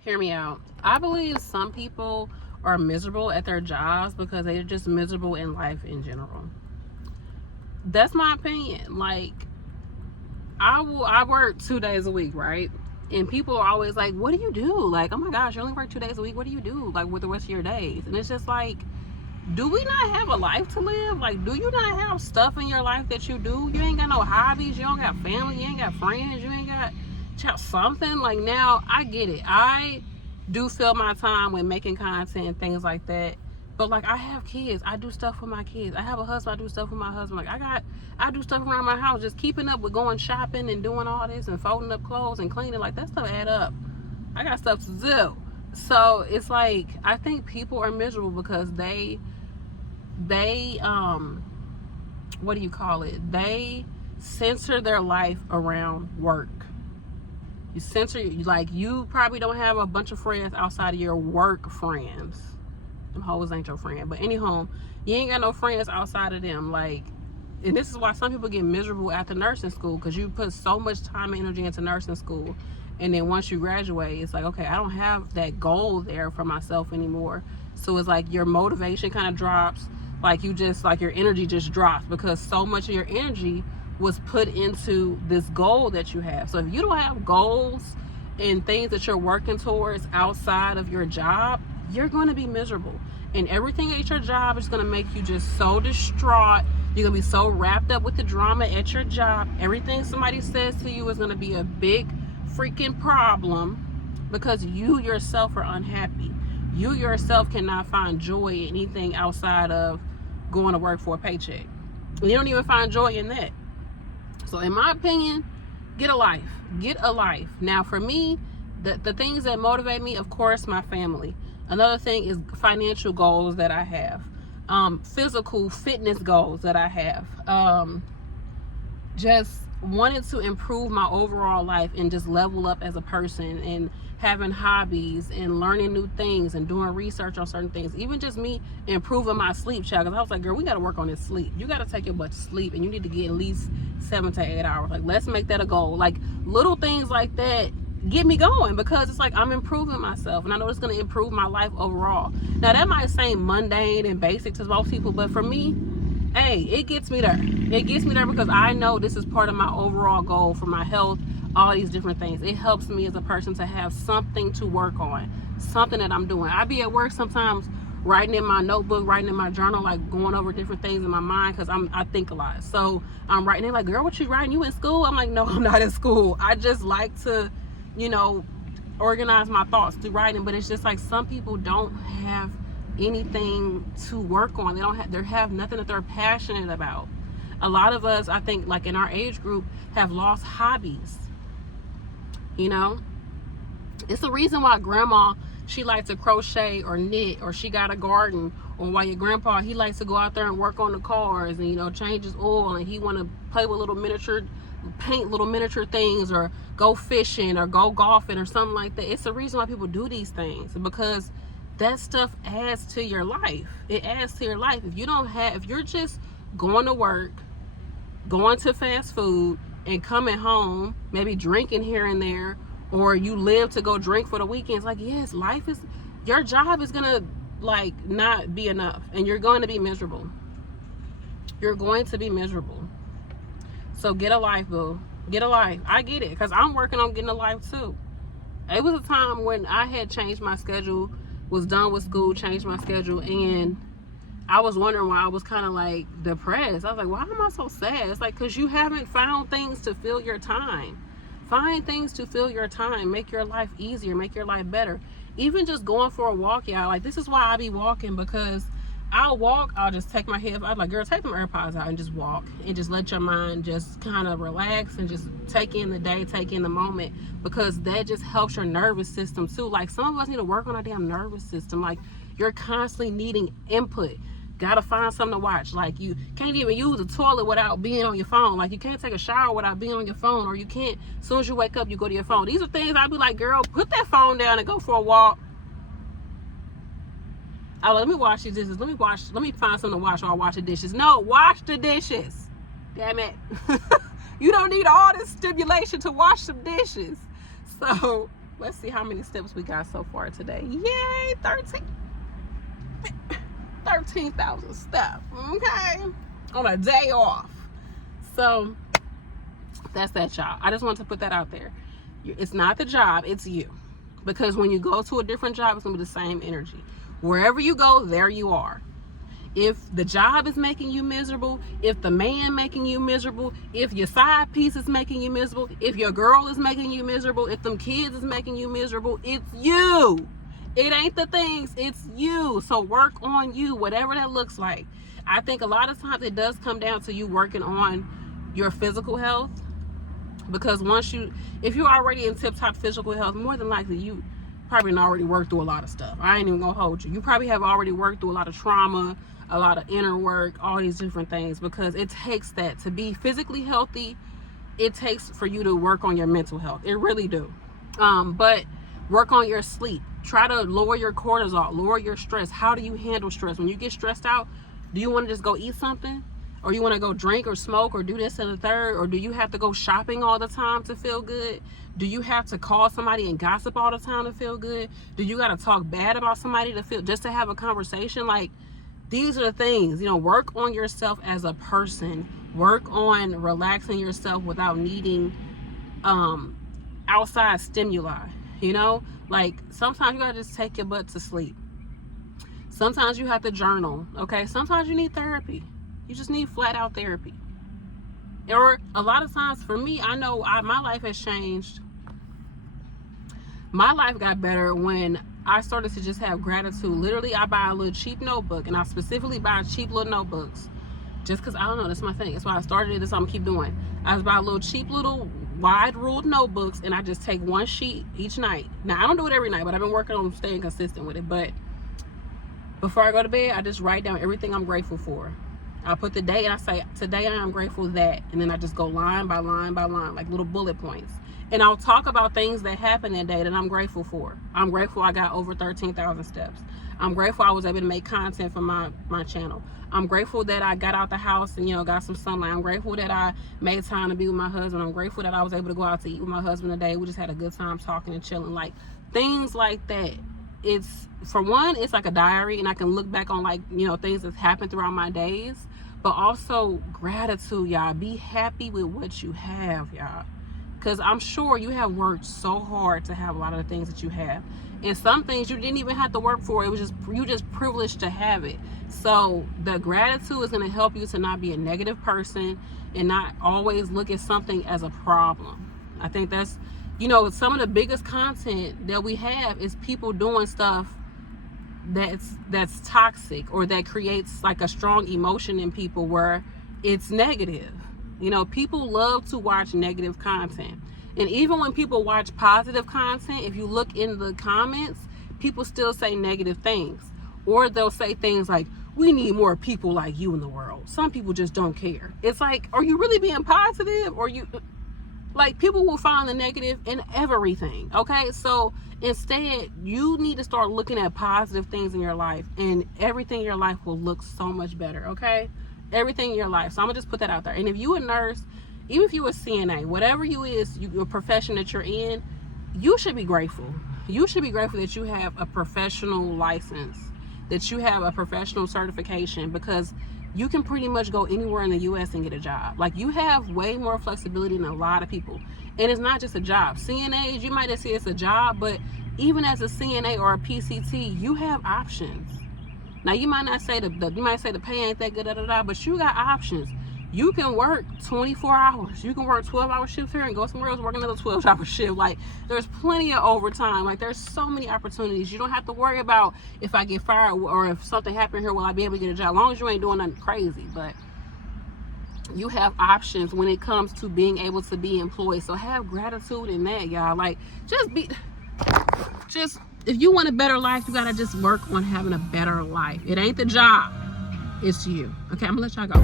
Hear me out. I believe some people are miserable at their jobs because they're just miserable in life in general. That's my opinion. Like, I work 2 days a week, right? And people are always like, what do you do? Like, oh my gosh, you only work 2 days a week. What do you do, like, with the rest of your days? And it's just like, do we not have a life to live? Like, do you not have stuff in your life that you do? You ain't got no hobbies. You don't got family. You ain't got friends. You ain't got something. Like, now, I get it. I do fill my time with making content and things like that. But, like, I have kids. I do stuff for my kids. I have a husband. I do stuff for my husband. Like, I do stuff around my house. Just keeping up with going shopping and doing all this and folding up clothes and cleaning. Like, that stuff add up. I got stuff to do. So, it's like, I think people are miserable because they what do you call it? They censor their life around work. You censor, like, you probably don't have a bunch of friends outside of your work friends. Them hoes ain't your friend. But anyhow, you ain't got no friends outside of them. Like, and this is why some people get miserable after nursing school, because you put so much time and energy into nursing school, and then once you graduate, it's like, okay, I don't have that goal there for myself anymore. So it's like your motivation kind of drops. Like, you just, like, your energy just drops because so much of your energy was put into this goal that you have. So if you don't have goals and things that you're working towards outside of your job, you're going to be miserable. And everything at your job is going to make you just so distraught. You're going to be so wrapped up with the drama at your job. Everything somebody says to you is going to be a big freaking problem because you yourself are unhappy. You yourself cannot find joy in anything outside of going to work for a paycheck. You don't even find joy in that. So in my opinion, get a life. Get a life. Now for me, the things that motivate me, of course, my family. Another thing is financial goals that I have. Physical fitness goals that I have. Just wanted to improve my overall life and just level up as a person, and having hobbies and learning new things and doing research on certain things. Even just me improving my sleep, child. Because I was like, girl, we got to work on this sleep. You got to take your butt to sleep, and you need to get at least 7 to 8 hours. Like, let's make that a goal. Like, little things like that get me going, because it's like I'm improving myself, and I know it's going to improve my life overall. Now, that might seem mundane and basic to most people, but for me, hey, it gets me there. It gets me there because I know this is part of my overall goal for my health, all these different things. It helps me as a person to have something to work on, something that I'm doing. I be at work sometimes writing in my notebook, writing in my journal, like going over different things in my mind, because I think a lot. So I'm writing. They're like, girl, what you writing? You in school? I'm like, no, I'm not in school. I just like to, organize my thoughts through writing. But it's just like some people don't have anything to work on. They have nothing that they're passionate about. A lot of us, I think, like in our age group, have lost hobbies. It's the reason why grandma, she likes to crochet or knit, or she got a garden, or why your grandpa, he likes to go out there and work on the cars and change his oil, and he want to play with paint little miniature things, or go fishing or go golfing or something like that. It's the reason why people do these things, because that stuff adds to your life. It adds to your life. If you're just going to work, going to fast food, and coming home, maybe drinking here and there, or you live to go drink for the weekends, like, yes, your job is gonna not be enough, and you're going to be miserable. You're going to be miserable. So get a life, boo. Get a life. I get it, because I'm working on getting a life too. It was a time when I had changed my schedule, was done with school, changed my schedule, and I was wondering why I was kind of depressed. I was like, why am I so sad? It's like, because you haven't found things to fill your time. Find things to fill your time. Make your life easier. Make your life better. Even just going for a walk, y'all. Like, this is why I be walking, because I'll walk, I'll just take my head, I'm like, girl, take them AirPods out and just walk, and just let your mind just kind of relax and just take in the day, take in the moment, because that just helps your nervous system too. Like, some of us need to work on our damn nervous system. Like, you're constantly needing input. Gotta find something to watch. Like, you can't even use the toilet without being on your phone. Like, you can't take a shower without being on your phone, or you can't, as soon as you wake up, you go to your phone. These are things I'd be like, girl, put that phone down and go for a walk. Oh, let me wash these dishes. Let me find something to wash while I wash the dishes. No, wash the dishes. Damn it. You don't need all this stimulation to wash some dishes. So Let's see how many steps we got so far today. Yay, 13,000 steps, okay? On a day off. So that's that, y'all. I just wanted to put that out there. It's not the job, it's you. Because when you go to a different job, it's gonna be the same energy. Wherever you go, there you are. If the job is making you miserable, if the man making you miserable, if your side piece is making you miserable, if your girl is making you miserable, if them kids is making you miserable, it's you. It ain't the things, it's you. So work on you, whatever that looks like. I think a lot of times it does come down to you working on your physical health, because if you're already in tip-top physical health, more than likely you probably already worked through a lot of stuff. I ain't even gonna hold you. You probably have already worked through a lot of trauma, a lot of inner work, all these different things, because it takes that to be physically healthy. It takes for you to work on your mental health. It really do. But work on your sleep. Try to lower your cortisol, lower your stress. How do you handle stress? When you get stressed out, do you want to just go eat something? Or you want to go drink or smoke or do this and the third? Or do you have to go shopping all the time to feel good? Do you have to call somebody and gossip all the time to feel good? Do you got to talk bad about somebody just to have a conversation? Like, these are the things, work on yourself as a person. Work on relaxing yourself without needing outside stimuli, Like, sometimes you got to just take your butt to sleep. Sometimes you have to journal, okay? Sometimes you need therapy. You just need flat out therapy. Or a lot of times for me, I know my life has changed. My life got better when I started to just have gratitude. Literally, I buy a little cheap notebook, and I specifically buy cheap little notebooks just because, I don't know, that's my thing. That's why I started it. That's what I'm gonna keep doing. I just buy little cheap little wide ruled notebooks, and I just take one sheet each night. Now, I don't do it every night, but I've been working on staying consistent with it. But before I go to bed, I just write down everything I'm grateful for. I put the day and I say, today I am grateful that, and then I just go line by line by line, like little bullet points. And I'll talk about things that happened that day that I'm grateful for. I'm grateful I got over 13,000 steps. I'm grateful I was able to make content for my channel. I'm grateful that I got out the house and, got some sunlight. I'm grateful that I made time to be with my husband. I'm grateful that I was able to go out to eat with my husband today. We just had a good time talking and chilling. Like, things like that. It's, for one, it's like a diary, and I can look back on, like, things that's happened throughout my days. But also gratitude, y'all. Be happy with what you have, y'all. Because I'm sure you have worked so hard to have a lot of the things that you have. And some things you didn't even have to work for. It was just, you just privileged to have it. So the gratitude is going to help you to not be a negative person and not always look at something as a problem. I think that's, some of the biggest content that we have is people doing stuff that's toxic, or that creates like a strong emotion in people where it's negative. People love to watch negative content. And even when people watch positive content, if you look in the comments, people still say negative things. Or they'll say things like, we need more people like you in the world. Some people just don't care. It's like, are you really being positive? Or like, people will find the negative in everything, okay? So instead, you need to start looking at positive things in your life, and everything in your life will look so much better, okay? Everything in your life. So I'm gonna just put that out there. And if you a nurse, even if you a CNA, whatever your profession that you're in, you should be grateful. You should be grateful that you have a professional license, that you have a professional certification, because you can pretty much go anywhere in the U.S. and get a job. Like, you have way more flexibility than a lot of people. And it's not just a job. CNAs, you might not say it's a job, but even as a CNA or a PCT, you have options. Now, you might not say the pay ain't that good, but you got options. You can work 24 hours. You can work 12-hour shifts here and go somewhere else, work another 12-hour shift. Like, there's plenty of overtime. Like, there's so many opportunities. You don't have to worry about if I get fired or if something happened here, will I be able to get a job? As long as you ain't doing nothing crazy. But you have options when it comes to being able to be employed. So have gratitude in that, y'all. Like, if you want a better life, you gotta just work on having a better life. It ain't the job, it's you. Okay, I'm gonna let y'all go.